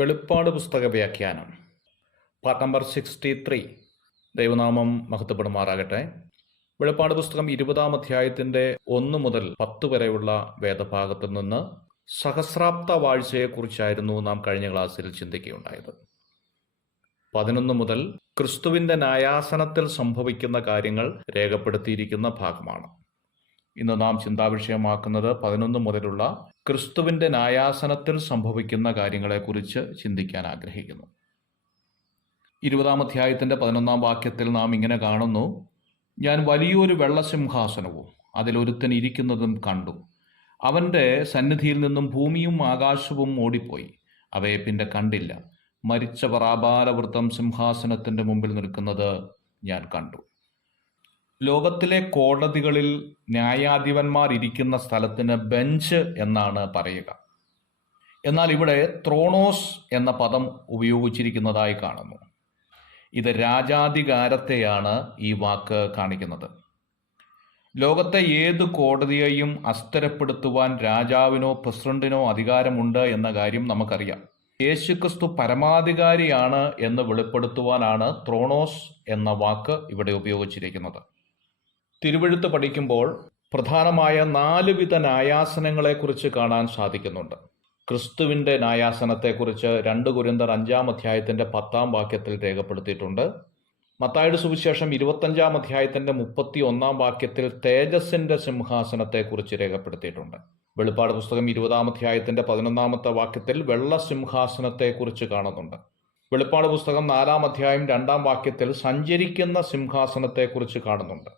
വെളിപ്പാട് പുസ്തക വ്യാഖ്യാനം പാർട്ട് നമ്പർ 63. ദൈവനാമം മഹത്വപ്പെടുമാറാകട്ടെ. വെളിപ്പാട് പുസ്തകം 20-ാം അധ്യായത്തിൻ്റെ 1 മുതൽ 10 വരെയുള്ള വേദഭാഗത്തിൽ നിന്ന് സഹസ്രാബ്ദ വാഴ്ചയെക്കുറിച്ചായിരുന്നു നാം കഴിഞ്ഞ ക്ലാസ്സിൽ ചിന്തിക്കുകയുണ്ടായത്. 11 മുതൽ ക്രിസ്തുവിൻ്റെ ന്യായാസനത്തിൽ സംഭവിക്കുന്ന കാര്യങ്ങൾ രേഖപ്പെടുത്തിയിരിക്കുന്ന ഭാഗമാണ്. ഇന്ന് നാം ചിന്താവിഷയമാക്കുന്നത് 11 മുതലുള്ള ക്രിസ്തുവിൻ്റെ ന്യായാസനത്തിൽ സംഭവിക്കുന്ന കാര്യങ്ങളെക്കുറിച്ച് ചിന്തിക്കാൻ ആഗ്രഹിക്കുന്നു. 20-ാം അധ്യായത്തിൻ്റെ 11-ാം വാക്യത്തിൽ നാം ഇങ്ങനെ കാണുന്നു: ഞാൻ വലിയൊരു വെള്ളസിംഹാസനവും അതിലൊരുത്തൻ ഇരിക്കുന്നതും കണ്ടു. അവൻ്റെ സന്നിധിയിൽ നിന്നും ഭൂമിയും ആകാശവും ഓടിപ്പോയി, അവയെ പിന്നെ കണ്ടില്ല. മരിച്ചവർ ആബാലവൃത്തം സിംഹാസനത്തിൻ്റെ മുമ്പിൽ നിൽക്കുന്നത് ഞാൻ കണ്ടു. ലോകത്തിലെ കോടതികളിൽ ന്യായാധിപന്മാർ ഇരിക്കുന്ന സ്ഥലത്തിന് ബെഞ്ച് എന്നാണ് പറയുക. എന്നാൽ ഇവിടെ ത്രോണോസ് എന്ന പദം ഉപയോഗിച്ചിരിക്കുന്നതായി കാണുന്നു. ഇത് രാജാധികാരത്തെയാണ് ഈ വാക്ക് കാണിക്കുന്നത്. ലോകത്തെ ഏത് കോടതിയെയും അസ്ഥിരപ്പെടുത്തുവാൻ രാജാവിനോ പ്രസിഡന്റിനോ അധികാരമുണ്ട് എന്ന കാര്യം നമുക്കറിയാം. യേശുക്രിസ്തു പരമാധികാരിയാണ് എന്ന് വെളിപ്പെടുത്തുവാനാണ് ത്രോണോസ് എന്ന വാക്ക് ഇവിടെ ഉപയോഗിച്ചിരിക്കുന്നത്. തിരുവെഴുത്ത് പഠിക്കുമ്പോൾ പ്രധാനമായ 4 വിധ ന്യായാസനങ്ങളെക്കുറിച്ച് കാണാൻ സാധിക്കുന്നുണ്ട്. ക്രിസ്തുവിൻ്റെ ന്യായാസനത്തെക്കുറിച്ച് 2 കൊരിന്ത്യർ 5-ാം അധ്യായത്തിൻ്റെ 10-ാം വാക്യത്തിൽ രേഖപ്പെടുത്തിയിട്ടുണ്ട്. മത്തായിയുടെ സുവിശേഷം 25-ാം അധ്യായത്തിൻ്റെ 31-ാം വാക്യത്തിൽ തേജസ്സിൻ്റെ സിംഹാസനത്തെക്കുറിച്ച് രേഖപ്പെടുത്തിയിട്ടുണ്ട്. വെളിപ്പാട് പുസ്തകം 20-ാം അധ്യായത്തിൻ്റെ 11-ാമത്തെ വാക്യത്തിൽ വെള്ള സിംഹാസനത്തെക്കുറിച്ച് കാണുന്നുണ്ട്. വെളിപ്പാട് പുസ്തകം 4-ാം അധ്യായം 2-ാം വാക്യത്തിൽ സഞ്ചരിക്കുന്ന സിംഹാസനത്തെക്കുറിച്ച് കാണുന്നുണ്ട്.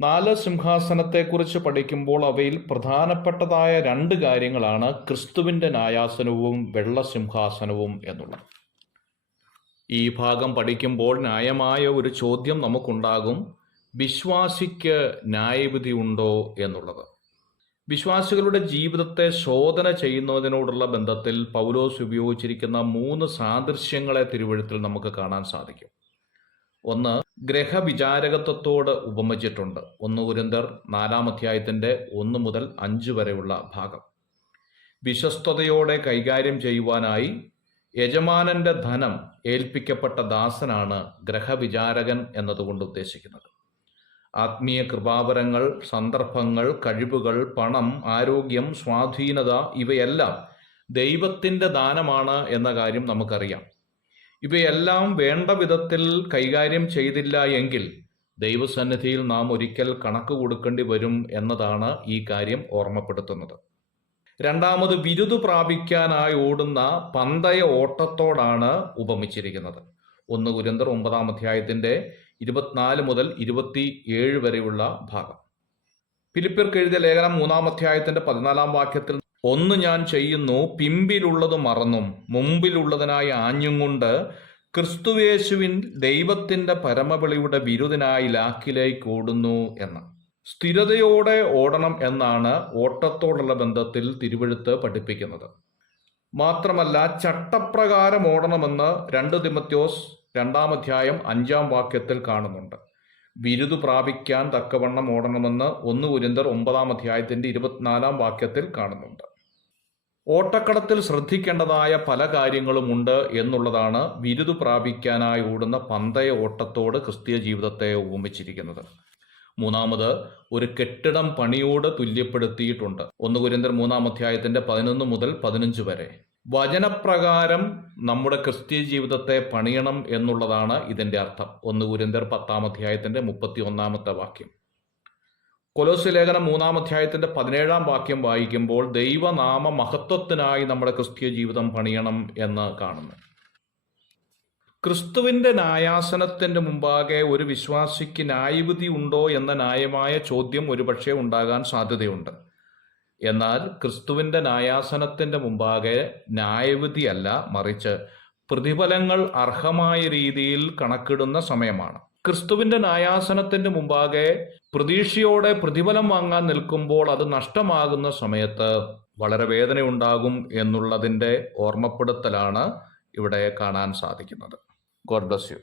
4 സിംഹാസനത്തെക്കുറിച്ച് പഠിക്കുമ്പോൾ അവയിൽ പ്രധാനപ്പെട്ടതായ 2 കാര്യങ്ങളാണ് ക്രിസ്തുവിൻ്റെ ന്യായാസനവും വെള്ള സിംഹാസനവും എന്നുള്ളത്. ഈ ഭാഗം പഠിക്കുമ്പോൾ ന്യായമായ ഒരു ചോദ്യം നമുക്കുണ്ടാകും: വിശ്വാസിക്ക് ന്യായവിധി ഉണ്ടോ എന്നുള്ളത്. വിശ്വാസികളുടെ ജീവിതത്തെ ശോധന ചെയ്യുന്നതിനോടുള്ള ബന്ധത്തിൽ പൗലോസ് ഉപയോഗിച്ചിരിക്കുന്ന 3 സാദൃശ്യങ്ങളെ തിരുവെഴുത്തിൽ നമുക്ക് കാണാൻ സാധിക്കും. ഒന്ന്, ഗ്രഹവിചാരകത്വത്തോട് ഉപമിച്ചിട്ടുണ്ട്. 1 കൊരിന്ത്യർ 4-ാം അധ്യായത്തിൻ്റെ 1 മുതൽ 5 വരെയുള്ള ഭാഗം. വിശ്വസ്തയോടെ കൈകാര്യം ചെയ്യുവാനായി യജമാനന്റെ ധനം ഏൽപ്പിക്കപ്പെട്ട ദാസനാണ് ഗ്രഹവിചാരകൻ എന്നതുകൊണ്ട് ഉദ്ദേശിക്കുന്നത്. ആത്മീയ കൃപാവരങ്ങൾ, സന്ദർഭങ്ങൾ, കഴിവുകൾ, പണം, ആരോഗ്യം, സ്വാധീനത ഇവയെല്ലാം ദൈവത്തിൻ്റെ ദാനമാണ് എന്ന കാര്യം നമുക്കറിയാം. ഇവയെല്ലാം വേണ്ട വിധത്തിൽ കൈകാര്യം ചെയ്തില്ല എങ്കിൽ ദൈവസന്നിധിയിൽ നാം ഒരിക്കൽ കണക്ക് കൊടുക്കേണ്ടി വരും എന്നതാണ് ഈ കാര്യം ഓർമ്മപ്പെടുത്തുന്നത്. രണ്ടാമത്, ബിരുദു പ്രാപിക്കാനായി ഓടുന്ന പന്തയ ഓട്ടത്തോടാണ് ഉപമിച്ചിരിക്കുന്നത്. 1 കൊരിന്ത്യർ 9-ാം അധ്യായത്തിൻ്റെ 24 മുതൽ 27 വരെയുള്ള ഭാഗം. ഫിലിപ്പിയർക്ക് എഴുതിയ ലേഖനം 3-ാം അധ്യായത്തിൻ്റെ 14-ാം വാക്യത്തിൽ, ഒന്ന് ഞാൻ ചെയ്യുന്നു, പിമ്പിലുള്ളത് മറന്നും മുമ്പിലുള്ളതിനായി ആഞ്ഞും കൊണ്ട് ക്രിസ്തുയേശുവിൻ ദൈവത്തിൻ്റെ പരമവിളിയുടെ ബിരുദനായി ലാക്കിലേക്ക് ഓടുന്നു എന്ന്. സ്ഥിരതയോടെ ഓടണം എന്നാണ് ഓട്ടത്തോടുള്ള ബന്ധത്തിൽ തിരുവെഴുത്ത് പഠിപ്പിക്കുന്നത്. മാത്രമല്ല, ചട്ടപ്രകാരം ഓടണമെന്ന് 2 തിമോഥെയോസ് 2-ാം അധ്യായം 5-ാം വാക്യത്തിൽ കാണുന്നുണ്ട്. ബിരുദു പ്രാപിക്കാൻ തക്കവണ്ണം ഓടണമെന്ന് 1 കൊരിന്ത്യർ 9-ാം അധ്യായത്തിൻ്റെ 24-ാം വാക്യത്തിൽ കാണുന്നുണ്ട്. ഓട്ടക്കടത്തിൽ ശ്രദ്ധിക്കേണ്ടതായ പല കാര്യങ്ങളുമുണ്ട് എന്നുള്ളതാണ് ബിരുദു പ്രാപിക്കാനായി ഓടുന്ന പന്തയ ഓട്ടത്തോട് ക്രിസ്തീയ ജീവിതത്തെ ഉപമിച്ചിരിക്കുന്നത്. മൂന്നാമത്, ഒരു കെട്ടിടം പണിയോട് തുല്യപ്പെടുത്തിയിട്ടുണ്ട്. 1 കൊരിന്ത്യർ 3-ാം അധ്യായത്തിൻ്റെ 11 മുതൽ 15 വരെ. വചനപ്രകാരം നമ്മുടെ ക്രിസ്തീയ ജീവിതത്തെ പണിയണം എന്നുള്ളതാണ് ഇതിൻ്റെ അർത്ഥം. 1 കൊരിന്ത്യർ 10-ാം അധ്യായത്തിൻ്റെ 31-ാമത്തെ വാക്യം. കൊലോസ്യ ലേഖനം 3-ാം അധ്യായത്തിൻ്റെ 17-ാം വാക്യം വായിക്കുമ്പോൾ ദൈവനാമ മഹത്വത്തിനായി നമ്മുടെ ക്രിസ്തീയ ജീവിതം പണിയണം എന്ന് കാണുന്നു. ക്രിസ്തുവിൻ്റെ ന്യായാസനത്തിൻ്റെ മുമ്പാകെ ഒരു വിശ്വാസിക്ക് ന്യായവിധി ഉണ്ടോ എന്ന ന്യായമായ ചോദ്യം ഒരുപക്ഷെ ഉണ്ടാകാൻ സാധ്യതയുണ്ട്. എന്നാൽ ക്രിസ്തുവിൻ്റെ ന്യായാസനത്തിൻ്റെ മുമ്പാകെ ന്യായവിധിയല്ല, മറിച്ച് പ്രതിഫലങ്ങൾ അർഹമായ രീതിയിൽ കണക്കിടുന്ന സമയമാണ്. ക്രിസ്തുവിൻ്റെ ന്യായാസനത്തിൻ്റെ മുമ്പാകെ പ്രതീക്ഷയോടെ പ്രതിഫലം വാങ്ങാൻ നിൽക്കുമ്പോൾ അത് നഷ്ടമാകുന്ന സമയത്ത് വളരെ വേദനയുണ്ടാകും എന്നുള്ളതിൻ്റെ ഓർമ്മപ്പെടുത്തലാണ് ഇവിടെ കാണാൻ സാധിക്കുന്നത്. God bless you.